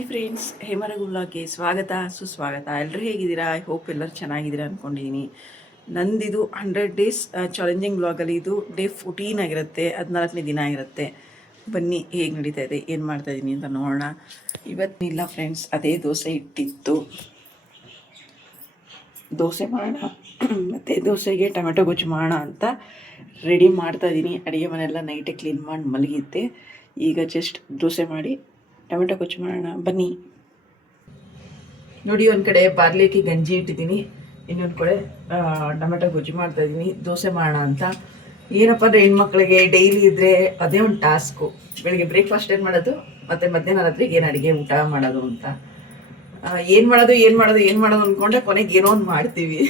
Hi friends, ಹೇಮರಗುಲ್ಲಾಗೆ ಸ್ವಾಗತ ಸುಸ್ವಾಗತ. ಎಲ್ಲರೂ ಹೇಗಿದ್ದೀರಾ? ಐ ಹೋಪ್ ಎಲ್ಲರೂ ಚೆನ್ನಾಗಿದ್ದೀರಾ ಅಂದ್ಕೊಂಡಿದ್ದೀನಿ. ನಂದಿದು 100 ಡೇಸ್ ಚಾಲೆಂಜಿಂಗ್ ವ್ಲಾಗಲ್ಲಿ ಇದು ಡೇ 14 ಆಗಿರುತ್ತೆ, 14ನೇ ದಿನ ಆಗಿರುತ್ತೆ. ಬನ್ನಿ ಹೇಗೆ ನಡೀತಾ ಇದೆ, ಏನು ಮಾಡ್ತಾಯಿದ್ದೀನಿ ಅಂತ ನೋಡೋಣ. ಇವತ್ತಿನಿಲ್ಲ ಫ್ರೆಂಡ್ಸ್, ಅದೇ ದೋಸೆ ಇಟ್ಟಿತ್ತು, ದೋಸೆ ಮಾಡೋಣ ಮತ್ತು ದೋಸೆಗೆ ಟೊಮೆಟೊ ಗೊಜ್ಜು ಮಾಡೋಣ ಅಂತ ರೆಡಿ ಮಾಡ್ತಾಯಿದ್ದೀನಿ. ಅಡುಗೆ ಮನೆಯೆಲ್ಲ ನೈಟೇ ಕ್ಲೀನ್ ಮಾಡಿ ಮಲಗಿದ್ದೆ. ಈಗ ಜಸ್ಟ್ ದೋಸೆ ಮಾಡಿ ಟೊಮೆಟೊ ಗೊಜ್ಜು ಮಾಡೋಣ ಬನ್ನಿ. ನೋಡಿ, ಒಂದು ಕಡೆ ಬಾರ್ಲಿಕ್ಕೆ ಗಂಜಿ ಇಟ್ಟಿದ್ದೀನಿ, ಇನ್ನೊಂದು ಕಡೆ ಟೊಮೆಟೊ ಗೊಜ್ಜು ಮಾಡ್ತಾಯಿದ್ದೀನಿ ದೋಸೆ ಮಾಡೋಣ ಅಂತ. ಏನಪ್ಪ ಅಂದರೆ ಹೆಣ್ಮಕ್ಳಿಗೆ ಡೈಲಿ ಇದ್ದರೆ ಅದೇ ಒಂದು ಟಾಸ್ಕು. ಬೆಳಿಗ್ಗೆ ಬ್ರೇಕ್ಫಾಸ್ಟ್ ಏನು ಮಾಡೋದು, ಮತ್ತು ಮಧ್ಯಾಹ್ನ ರಾತ್ರಿಗೆ ಏನು ಅಡುಗೆ ಊಟ ಮಾಡೋದು ಅಂತ. ಏನು ಮಾಡೋದು ಅಂದ್ಕೊಂಡ್ರೆ ಕೊನೆಗೆ ಏನೋ ಒಂದು ಮಾಡ್ತೀವಿ.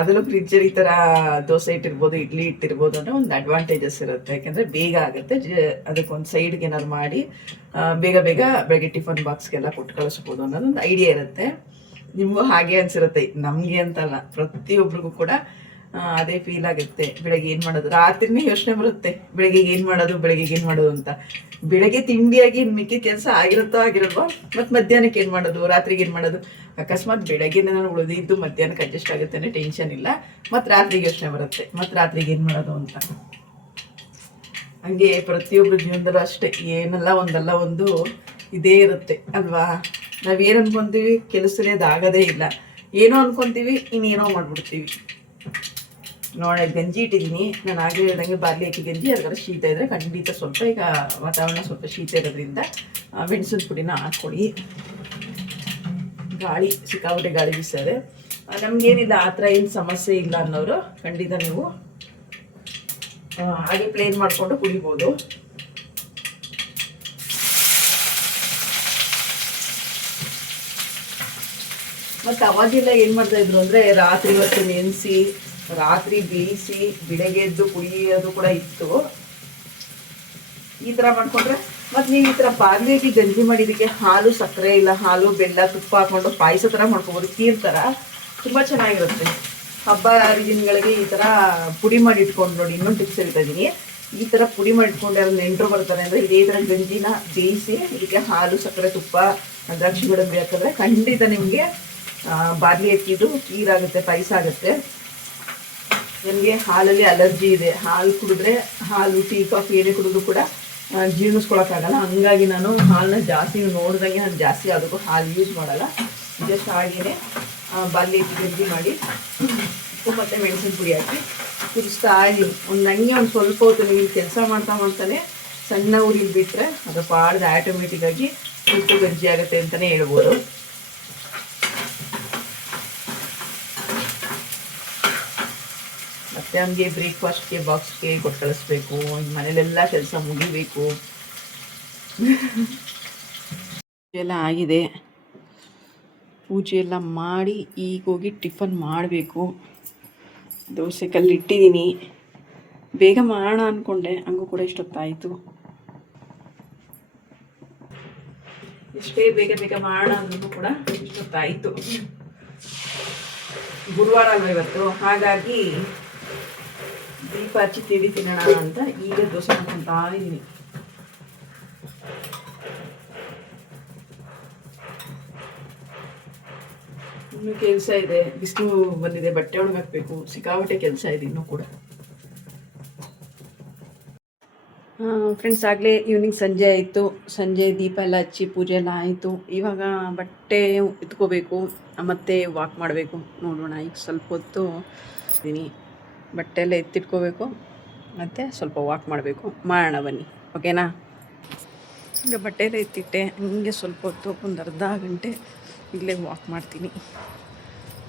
ಅದರಲ್ಲೂ ಫ್ರಿಜ್ಜಲ್ಲಿ ಈ ಥರ ದೋಸೆ ಇಟ್ಟಿರ್ಬೋದು, ಇಡ್ಲಿ ಇಟ್ಟಿರ್ಬೋದು ಅನ್ನೋ ಒಂದು ಅಡ್ವಾಂಟೇಜಸ್ ಇರುತ್ತೆ. ಯಾಕೆಂದರೆ ಬೇಗ ಆಗುತ್ತೆ. ಅದಕ್ಕೊಂದು ಸೈಡ್ಗೆ ಏನಾದ್ರು ಮಾಡಿ ಬೇಗ ಬೆಳಗ್ಗೆ ಟಿಫನ್ ಬಾಕ್ಸ್ಗೆಲ್ಲ ಕೊಟ್ಟು ಕಳಿಸ್ಬೋದು ಅನ್ನೋದೊಂದು ಐಡಿಯಾ ಇರುತ್ತೆ. ನಿಮಗೂ ಹಾಗೆ ಅನಿಸಿರುತ್ತೆ, ನಮಗೆ ಅಂತಲ್ಲ, ಪ್ರತಿಯೊಬ್ಬರಿಗೂ ಕೂಡ ಅದೇ ಫೀಲ್ ಆಗುತ್ತೆ. ಬೆಳಗ್ಗೆ ಏನು ಮಾಡೋದು, ರಾತ್ರಿನೇ ಯೋಚನೆ ಬರುತ್ತೆ ಬೆಳಗ್ಗೆ ಏನು ಮಾಡೋದು ಅಂತ. ಬೆಳಗ್ಗೆ ತಿಂಡಿಯಾಗಿ ಮಿಕ್ಕಿ ಕೆಲಸ ಆಗಿರಲ್ವಾ, ಮತ್ತು ಮಧ್ಯಾಹ್ನಕ್ಕೆ ಏನು ಮಾಡೋದು, ರಾತ್ರಿಗೆ ಏನು ಮಾಡೋದು. ಅಕಸ್ಮಾತ್ ಬೆಳಗ್ಗೆ ನಾನು ಉಳಿದಿದ್ದು ಮಧ್ಯಾಹ್ನಕ್ಕೆ ಅಡ್ಜಸ್ಟ್ ಆಗುತ್ತೆ ಟೆನ್ಷನ್ ಇಲ್ಲ, ಮತ್ತು ರಾತ್ರಿಗೆ ಯೋಚನೆ ಬರುತ್ತೆ, ಮತ್ತು ರಾತ್ರಿಗೆ ಏನು ಮಾಡೋದು ಅಂತ. ಹಂಗೆ ಪ್ರತಿಯೊಬ್ಬರ ಜೀವನದಲ್ಲೂ ಅಷ್ಟೇ, ಒಂದಲ್ಲ ಒಂದು ಇದೇ ಇರುತ್ತೆ ಅಲ್ವಾ. ನಾವೇನು ಅನ್ಕೊತೀವಿ ಕೆಲಸನೇ ಅದಾಗೋದೇ ಇಲ್ಲ, ಏನೋ ಅನ್ಕೊತೀವಿ ಇನ್ನೇನೋ ಮಾಡ್ಬಿಡ್ತೀವಿ. ನೋಡಿ, ಗಂಜಿ ಇಟ್ಟಿದ್ದೀನಿ ನಾನು. ಆಗಲೇ ಹೇಳ್ದಂಗೆ ಬಾರ್ಲಿ ಹಾಕಿ ಗಂಜಿ, ಅದರ ಶೀತ ಇದ್ದರೆ ಖಂಡಿತ ಸ್ವಲ್ಪ, ಈಗ ವಾತಾವರಣ ಸ್ವಲ್ಪ ಶೀತ ಇರೋದ್ರಿಂದ ಮೆಣಸಿನ ಪುಡಿನ ಹಾಕ್ಕೊಳ್ಳಿ. ಗಾಳಿ ಸಿಕ್ಕಾಪಟ್ಟೆ ಗಾಳಿ ಬೀಸದೆ, ನಮಗೇನಿಲ್ಲ ಆ ಥರ ಏನು ಸಮಸ್ಯೆ ಇಲ್ಲ ಅನ್ನೋರು ಖಂಡಿತ ನೀವು ಹಾಗೆ ಪ್ಲೇನ್ ಮಾಡಿಕೊಂಡು ಕುಡಿಬೋದು. ಮತ್ತು ಅವಾಗೆಲ್ಲ ಏನು ಮಾಡ್ತಾಯಿದ್ರು ಅಂದರೆ, ರಾತ್ರಿ ಹೊತ್ತು ನೆನೆಸಿ ರಾತ್ರಿ ಬೇಯಿಸಿ ಬೆಳಗ್ಗೆ ಎದ್ದು ಕುಡಿಯೋದು ಕೂಡ ಇತ್ತು. ಈ ಥರ ಮಾಡಿಕೊಂಡ್ರೆ, ಮತ್ತು ನೀವು ಈ ಥರ ಬಾರ್ಲಿಗೆ ಗಂಜಿ ಮಾಡಿದ್ದಕ್ಕೆ ಹಾಲು ಸಕ್ಕರೆ ಇಲ್ಲ, ಹಾಲು ಬೆಲ್ಲ ತುಪ್ಪ ಹಾಕ್ಕೊಂಡು ಪಾಯಸ ಥರ ಮಾಡ್ಕೊಬೋದು, ಖೀರ್ ಥರ ತುಂಬ ಚೆನ್ನಾಗಿರುತ್ತೆ. ಹಬ್ಬ ಹರಿದಿನಗಳಿಗೆ ಈ ಥರ ಪುಡಿ ಮಾಡಿ ಇಟ್ಕೊಂಡು ನೋಡಿ. ಇನ್ನೊಂದು ಟಿಪ್ಸ್ ಹೇಳ್ತಾ ಇದ್ದೀನಿ, ಈ ಥರ ಪುಡಿ ಮಾಡಿ ಇಟ್ಕೊಂಡು ಯಾರು ನೆಂಟರು ಬರ್ತಾರೆ ಅಂದರೆ ಇದೇ ಥರ ಗಂಜಿನ ಬೇಯಿಸಿ ಇದಕ್ಕೆ ಹಾಲು ಸಕ್ಕರೆ ತುಪ್ಪ ದ್ರಾಕ್ಷಿ ಗೋಡಂಬಿ ಹಾಕಿದ್ರೆ ಖಂಡಿತ ನಿಮಗೆ ಬಾರ್ಲಿ ಹಾಕಿದ್ದು ಖೀರಾಗುತ್ತೆ, ಪಾಯಸ ಆಗುತ್ತೆ. ನನಗೆ ಹಾಲಲ್ಲಿ ಅಲರ್ಜಿ ಇದೆ, ಹಾಲು ಕುಡಿದ್ರೆ, ಹಾಲು ಟೀ ಕಾಫಿ ಏನೇ ಕುಡಿದ್ರು ಕೂಡ ಜೀರ್ಣಿಸ್ಕೊಳಕ್ಕಾಗಲ್ಲ. ಹಂಗಾಗಿ ನಾನು ಹಾಲನ್ನ ಜಾಸ್ತಿ ನೋಡ್ದಂಗೆ ನಾನು ಜಾಸ್ತಿ ಅದಕ್ಕೂ ಹಾಲು ಯೂಸ್ ಮಾಡಲ್ಲ. ಜಸ್ಟ್ ಹಾಗೇ ಬಾರ್ಲಿ ಹಾಕಿ ಗಂಜಿ ಮಾಡಿ ಮತ್ತು ಮೆಣಸಿನ ಪುಡಿ ಹಾಕಿ ಕುದಿಸ್ತಾ ಇದ್ದೀನಿ. ಒಂದು ಸ್ವಲ್ಪ ಹೊತ್ತು ನೀವು ಕೆಲಸ ಮಾಡ್ತಾನೆ ಸಣ್ಣ ಉರಿಲಿ ಬಿಟ್ಟರೆ ಅದು ಪಾಡ್ದು ಆಟೋಮೆಟಿಕ್ಕಾಗಿ ಉಪ್ಪು ಗಂಜಿ ಆಗುತ್ತೆ ಅಂತಲೇ ಹೇಳ್ಬೋದು. ಮತ್ತು ಹಂಗೆ ಬ್ರೇಕ್ಫಾಸ್ಟ್ಗೆ ಬಾಕ್ಸ್ಗೆ ಕೊಟ್ಟು ಕಳಿಸ್ಬೇಕು, ಮನೇಲೆಲ್ಲ ಕೆಲಸ ಮುಗಿಬೇಕು. ಎಲ್ಲ ಆಗಿದೆ, ಪೂಜೆ ಎಲ್ಲ ಮಾಡಿ ಈಗ ಹೋಗಿ ಟಿಫನ್ ಮಾಡಬೇಕು. ದೋಸೆ ಕಲ್ಲಿಟ್ಟಿದ್ದೀನಿ, ಬೇಗ ಮಾಡೋಣ ಅಂದ್ಕೊಂಡೆ, ಹಂಗೂ ಕೂಡ ಇಷ್ಟೊತ್ತಾಯಿತು. ಎಷ್ಟೇ ಬೇಗ ಮಾಡೋಣ ಅಂದ್ರೂ ಕೂಡ ಇಷ್ಟೊತ್ತಾಯಿತು. ಗುರುವಾರ ಅಲ್ವ ಇವತ್ತು, ಹಾಗಾಗಿ ದೀಪ ಹಚ್ಚಿ ತಿಂಡಿ ತಿನ್ನೋಣ ಅಂತ ಈಗ ದೋಸೆ ಮಾಡ್ಕೊತಾ ಇದ್ದೀನಿ. ಇನ್ನೂ ಕೆಲಸ ಇದೆ, ಬಿಸಿಲು ಬಂದಿದೆ, ಬಟ್ಟೆ ಒಣಗಾಕಬೇಕು, ಸಿಕ್ಕಾಪಟ್ಟೆ ಕೆಲಸ ಇದೆ ಇನ್ನೂ ಕೂಡ. ಫ್ರೆಂಡ್ಸ್, ಆಗಲೇ ಈವ್ನಿಂಗ್ ಸಂಜೆ ಆಯಿತು. ಸಂಜೆ ದೀಪ ಎಲ್ಲ ಹಚ್ಚಿ ಪೂಜೆ ಎಲ್ಲ ಆಯಿತು. ಇವಾಗ ಬಟ್ಟೆ ಎತ್ಕೋಬೇಕು, ಮತ್ತು ವಾಕ್ ಮಾಡಬೇಕು. ನೋಡೋಣ, ಈಗ ಸ್ವಲ್ಪ ಹೊತ್ತು ಇದ್ದೀನಿ, ಬಟ್ಟೆ ಎಲ್ಲ ಎತ್ತಿಟ್ಕೋಬೇಕು, ಮತ್ತು ಸ್ವಲ್ಪ ವಾಕ್ ಮಾಡಬೇಕು. ಮಾಡೋಣ ಬನ್ನಿ, ಓಕೆನಾ? ಈಗ ಬಟ್ಟೆ ಎಲ್ಲ ಎತ್ತಿಟ್ಟೆ, ಹಂಗೆ ಸ್ವಲ್ಪ ಹೊತ್ತು ಒಂದು ಅರ್ಧ ಗಂಟೆ ಇಲ್ಲೇ ವಾಕ್ ಮಾಡ್ತೀನಿ.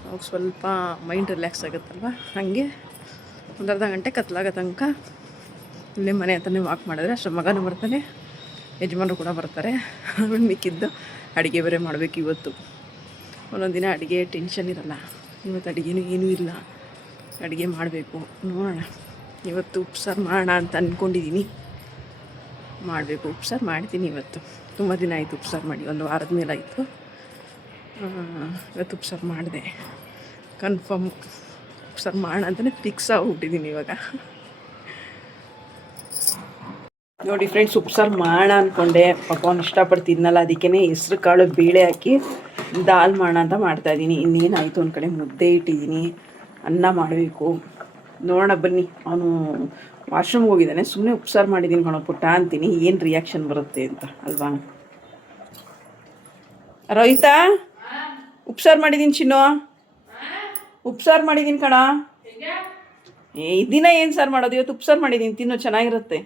ಅವಾಗ ಸ್ವಲ್ಪ ಮೈಂಡ್ ರಿಲ್ಯಾಕ್ಸ್ ಆಗುತ್ತಲ್ವ, ಹಾಗೆ ಒಂದು ಅರ್ಧ ಗಂಟೆ ಕತ್ಲಾಗೋ ತನಕ ಇಲ್ಲೇ ಮನೆ ಹತ್ರನೇ ವಾಕ್ ಮಾಡಿದ್ರೆ ಅಷ್ಟು ಮಗನೂ ಬರ್ತಾನೆ, ಯಜಮಾನರು ಕೂಡ ಬರ್ತಾರೆ. ಆಮೇಲೆ ಮಿಕ್ಕಿದ್ದು ಅಡುಗೆ ಬೇರೆ ಮಾಡಬೇಕು. ಇವತ್ತು ಒಂದೊಂದು ದಿನ ಅಡುಗೆ ಟೆನ್ಷನ್ ಇರಲ್ಲ, ಇವತ್ತು ಅಡುಗೆನೂ ಏನೂ ಇಲ್ಲ, ಅಡುಗೆ ಮಾಡಬೇಕು. ನೋಡೋಣ, ಇವತ್ತು ಉಪ್ಸಾರು ಮಾಡೋಣ ಅಂತ ಅಂದ್ಕೊಂಡಿದ್ದೀನಿ. ಮಾಡಬೇಕು, ಉಪ್ಸಾರು ಮಾಡ್ತೀನಿ ಇವತ್ತು. ತುಂಬ ದಿನ ಆಯಿತು ಉಪ್ಸಾರು ಮಾಡಿ, ಒಂದು ವಾರದ ಮೇಲೆ ಆಯಿತು. ಇವತ್ತು ಉಪ್ಸಾರು ಮಾಡಿದೆ, ಕನ್ಫರ್ಮ್ ಉಪ್ಸಾರು ಮಾಡೋಣ ಅಂತಲೇ ಫಿಕ್ಸ್ ಆಗಿಬಿಟ್ಟಿದ್ದೀನಿ ಇವಾಗ. ನೋಡಿ ಫ್ರೆಂಡ್ಸ್, ಉಪ್ಸಾರು ಮಾಡೋಣ ಅಂದ್ಕೊಂಡೆ. ಪಾಪ ಅವ್ನು ಇಷ್ಟಪಟ್ಟು ತಿನ್ನಲ್ಲ, ಅದಕ್ಕೇ ಹೆಸ್ರು ಕಾಳು ಬೇಳೆ ಹಾಕಿ ದಾಲ್ ಮಾಡೋಣ ಅಂತ ಮಾಡ್ತಾಯಿದ್ದೀನಿ. ಇನ್ನೇನಾಯಿತು ಒಂದು ಕಡೆ ಮುದ್ದೆ ಇಟ್ಟಿದ್ದೀನಿ, ಅನ್ನ ಮಾಡಬೇಕು. ನೋಡೋಣ ಬನ್ನಿ. ಅವನು ವಾಶ್ರೂಮ್ಗೆ ಹೋಗಿದ್ದಾನೆ. ಸುಮ್ಮನೆ ಉಪ್ಸಾರು ಮಾಡಿದ್ದೀನಿ ಕಣೋ ಪುಟ್ಟ ಅಂತೀನಿ, ಏನು ರಿಯಾಕ್ಷನ್ ಬರುತ್ತೆ ಅಂತ ಅಲ್ವಾ. ರೋಹಿತಾ, ಉಪ್ಸಾರು ಮಾಡಿದ್ದೀನಿ ಚಿನ್ನು, ಉಪ್ಸಾರು ಮಾಡಿದ್ದೀನಿ ಕಣ. ಈ ದಿನ ಏನು ಸಾರು ಮಾಡೋದು, ಇವತ್ತು ಉಪ್ಸಾರು ಮಾಡಿದ್ದೀನಿ, ತಿನ್ನೋ ಚೆನ್ನಾಗಿರುತ್ತೆ.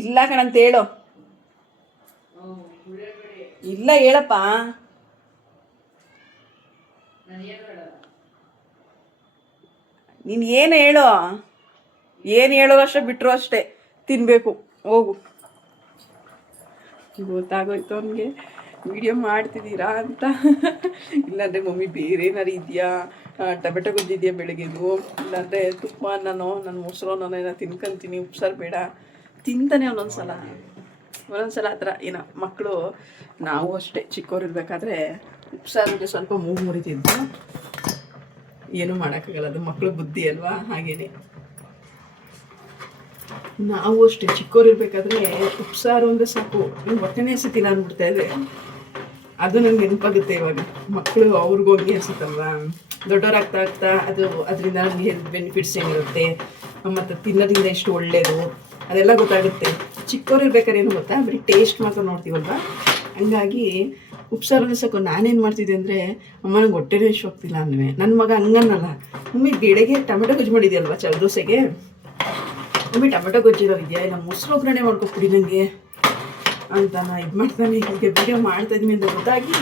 ಇಲ್ಲ ಕಣಂತ ಹೇಳು. ಇಲ್ಲ ಹೇಳಪ್ಪ. ನೀನು ಏನು ಹೇಳು, ಏನು ಹೇಳೋರು ಅಷ್ಟೇ, ಬಿಟ್ಟರು ಅಷ್ಟೇ, ತಿನ್ನಬೇಕು. ಹೋಗು. ಗೊತ್ತಾಗೋಯ್ತು ಅವನಿಗೆ ವಿಡಿಯೋ ಮಾಡ್ತಿದ್ದೀರಾ ಅಂತ. ಇಲ್ಲಾಂದರೆ ಮಮ್ಮಿ ಬೇರೆ ಏನಾರು ಇದೆಯಾ, ಟೊಮೆಟೊ ಗೊಜ್ಜಿದೆಯಾ ಬೆಳಗ್ಗೆದು, ಇಲ್ಲಾಂದರೆ ತುಪ್ಪ ನಾನು ಮೊಸರು ನಾನು ತಿನ್ಕೊಂತೀನಿ, ಉಪ್ಸಾರು ಬೇಡ ತಿಂತಾನೆ ಒಂದೊಂದ್ಸಲ ಆ ಥರ. ಏನೋ ಮಕ್ಕಳು, ನಾವು ಅಷ್ಟೇ ಚಿಕ್ಕವ್ರು ಇರಬೇಕಾದ್ರೆ ಉಪ್ಸಾರಿಗೆ ಸ್ವಲ್ಪ ಮೂಗು ಮುರಿತಿದ್ದು, ಏನೂ ಮಾಡೋಕ್ಕಾಗಲ್ಲ, ಅದು ಮಕ್ಕಳು ಬುದ್ಧಿ ಅಲ್ವಾ. ಹಾಗೇನೆ ನಾವು ಅಷ್ಟೇ ಚಿಕ್ಕವ್ರು ಇರಬೇಕಾದ್ರೆ ಉಪ್ಸಾರು ಅಂದರೆ ಸಾಕು, ನೀವು ಹೊಟ್ಟೆನೇ ಹಸಿತಿಲ್ಲ ಅಂದ್ಬಿಡ್ತಾ ಇದ್ದೆ. ಅದು ನನಗೆ ನೆನಪಾಗುತ್ತೆ ಇವಾಗ. ಮಕ್ಕಳು ಅವ್ರಿಗೋಗಿ ಅನಿಸುತ್ತಲ್ವ, ದೊಡ್ಡವರಾಗ್ತಾ ಆಗ್ತಾ ಅದರಿಂದ ನಮಗೆ ಹೆಲ್ತ್ ಬೆನಿಫಿಟ್ಸ್ ಏನಿರುತ್ತೆ, ಮತ್ತು ತಿನ್ನೋದ್ರಿಂದ ಎಷ್ಟು ಒಳ್ಳೆಯದು ಅದೆಲ್ಲ ಗೊತ್ತಾಗುತ್ತೆ. ಚಿಕ್ಕವ್ರು ಇರ್ಬೇಕಾದ್ರೆ ಏನು ಗೊತ್ತಾ, ಬರೀ ಟೇಸ್ಟ್ ಮಾತ್ರ ನೋಡ್ತೀವಲ್ವ. ಹಂಗಾಗಿ ಉಪ್ಸಾರು ಸಾಕು. ನಾನೇನು ಮಾಡ್ತಿದ್ದೆ ಅಂದರೆ, ಅಮ್ಮ ನಂಗೆ ಹೊಟ್ಟೆನೇ ಇಷ್ಟು ಹೋಗ್ತಿಲ್ಲ ಅಂದರೆ, ನನ್ನ ಮಗ ಹಂಗನ್ನಲ್ಲ, ಮಮ್ಮಿ ಬೆಳಗ್ಗೆ ಟೊಮೆಟೊ ಗೊಜ್ಜು ಮಾಡಿದೆಯಲ್ವ ಚಳ ದೋಸೆಗೆ, ಮಮ್ಮಿ ಟೊಮೆಟೊ ಗೊಜ್ಜಿರೋ ಇದೆಯಾ, ಇಲ್ಲ ಮೊಸರು ಒಗ್ಗರಣೆ ಮಾಡ್ಕೊಟ್ಬಿಡಿ ನನಗೆ ಅಂತ ಇದು ಮಾಡ್ತಾನೆ. ಹೀಗೆ ವಿಡಿಯೋ ಮಾಡ್ತಾಯಿದ್ದೀನಿ ಅಂತ ಗೊತ್ತಾಗಿ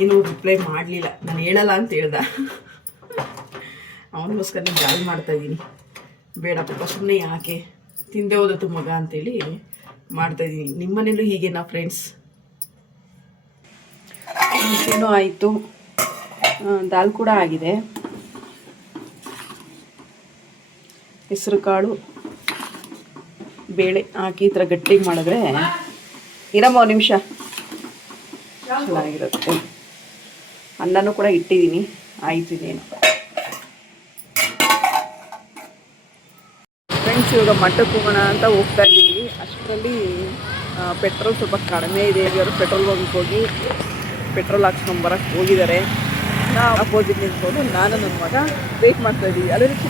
ಏನೂ ರಿಪ್ಲೈ ಮಾಡಲಿಲ್ಲ. ನಾನು ಹೇಳಲ್ಲ ಅಂತ ಹೇಳ್ದ. ಅವನಿಗೋಸ್ಕರ ನಾನು ಜಾಲಿ ಮಾಡ್ತಾಯಿದ್ದೀನಿ. ಬೇಡ ಪಾಪ, ಸುಮ್ಮನೆ ಯಾಕೆ, ತಿಂದೆ ಹೋದತ್ತು ಮಗ ಅಂತೇಳಿ ಮಾಡ್ತಾಯಿದ್ದೀನಿ. ನಿಮ್ಮನೇಲೂ ಹೀಗೇನಾ ಫ್ರೆಂಡ್ಸ್? ಏನೋ ಆಯಿತು, ದಾಲ್ ಕೂಡ ಆಗಿದೆ. ಹೆಸರು ಕಾಳು ಬೇಳೆ ಹಾಕಿ ಈ ಥರ ಗಟ್ಟಿಗೆ ಮಾಡಿದ್ರೆ ಇರಮ್ಮ ಒಂದು ನಿಮಿಷ ಚೆನ್ನಾಗಿರುತ್ತೆ. ಅನ್ನನೂ ಕೂಡ ಇಟ್ಟಿದ್ದೀನಿ, ಆಯ್ತಿದೇನು. ಫ್ರೆಂಡ್ಸ್, ಇವಾಗ ಮಠಕ್ಕೆ ಹೋಗೋಣ ಅಂತ ಹೋಗ್ತಾ ಇದ್ದೀವಿ. ಅಷ್ಟರಲ್ಲಿ ಪೆಟ್ರೋಲ್ ಸ್ವಲ್ಪ ಕಡಿಮೆ ಇದೆ. ಇವರು ಪೆಟ್ರೋಲ್ ಬಂಕ್ ಹೋಗಿ ಪೆಟ್ರೋಲ್ ಹಾಕ್ಸ್ಕೊಂಬರಕ್ಕೆ ಹೋಗಿದ್ದಾರೆ. ನಾವು ಅಪೋಸಿಟ್ ನಿಂತ್ಕೊಂಡು ನಾನು ನನ್ನ ಮಗ ವೇಟ್ ಮಾಡ್ತಾ ಇದ್ದೀವಿ. ಅದೇ ರೀತಿ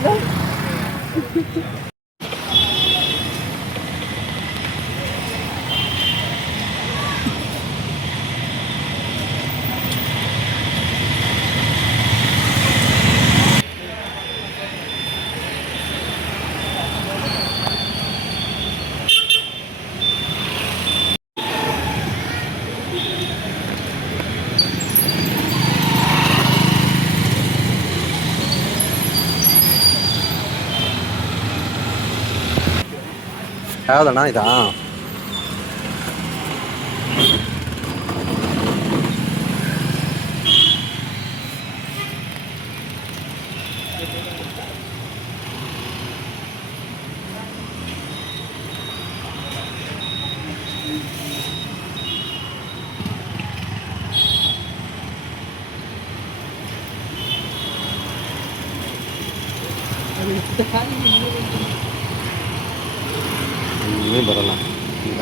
ಯಾವುದಣ್ಣ ಇದಾ? ಬರಲ್ಲ ಈಗ